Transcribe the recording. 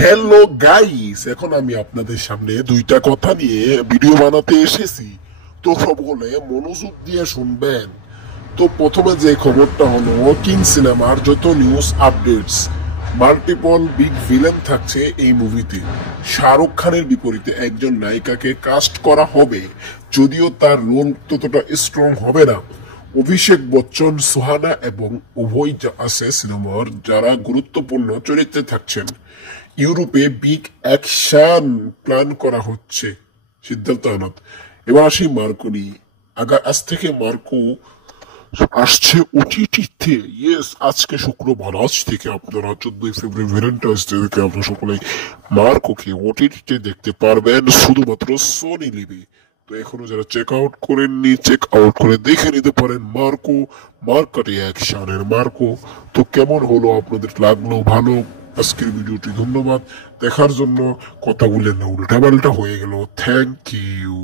Hello guys, এখন আমি আপনাদের সামনে দুইটা কথা নিয়ে ভিডিও বানাতে এসেছি। তো সকলে মনোযোগ দিয়ে শুনবেন। তো প্রথমে যে খবরটা হলো, কিং সিনেমার যত news updates, multiple big villain থাকছে এই মুভিতে। শাহরুখ খানের বিপরীতে একজন নায়িকাকে কাস্ট করা হবে, যদিও তার রোল ততটা স্ট্রং হবে না। অভিষেক বচ্চন, সুহানা এবং উভয় আছে সিনেমার যারা গুরুত্বপূর্ণ চরিত্রে থাকছেন। ইউরোপে বিগ অ্যাকশন প্ল্যান করা হচ্ছে। সিদ্ধার্থ আনন্দ। এবার আসি মার্কো নিয়ে। আজ থেকে মার্কো আসছে ওটিটিতে। ইয়েস, আজকে শুক্রবার, আজ থেকে আপনারা 14 ফেব্রুয়ারি ভ্যালেন্টাইন্স ডে থেকে আপনারা সকলে মার্কোকে ওটিটিতে দেখতে পারবেন, শুধুমাত্র সোনি লিভে। তো এখনো যারা চেক আউট করেননি, চেক আউট করে দেখে নিতে পারেন মার্কো, মার্কাটে অ্যাকশনের মার্কো। তো কেমন হলো, আপনাদের লাগলো ভালো আজকের ভিডিওটি? ধন্যবাদ দেখার জন্য। কথা বললেন না, উল্টাপাল্টা হয়ে গেল। Thank you.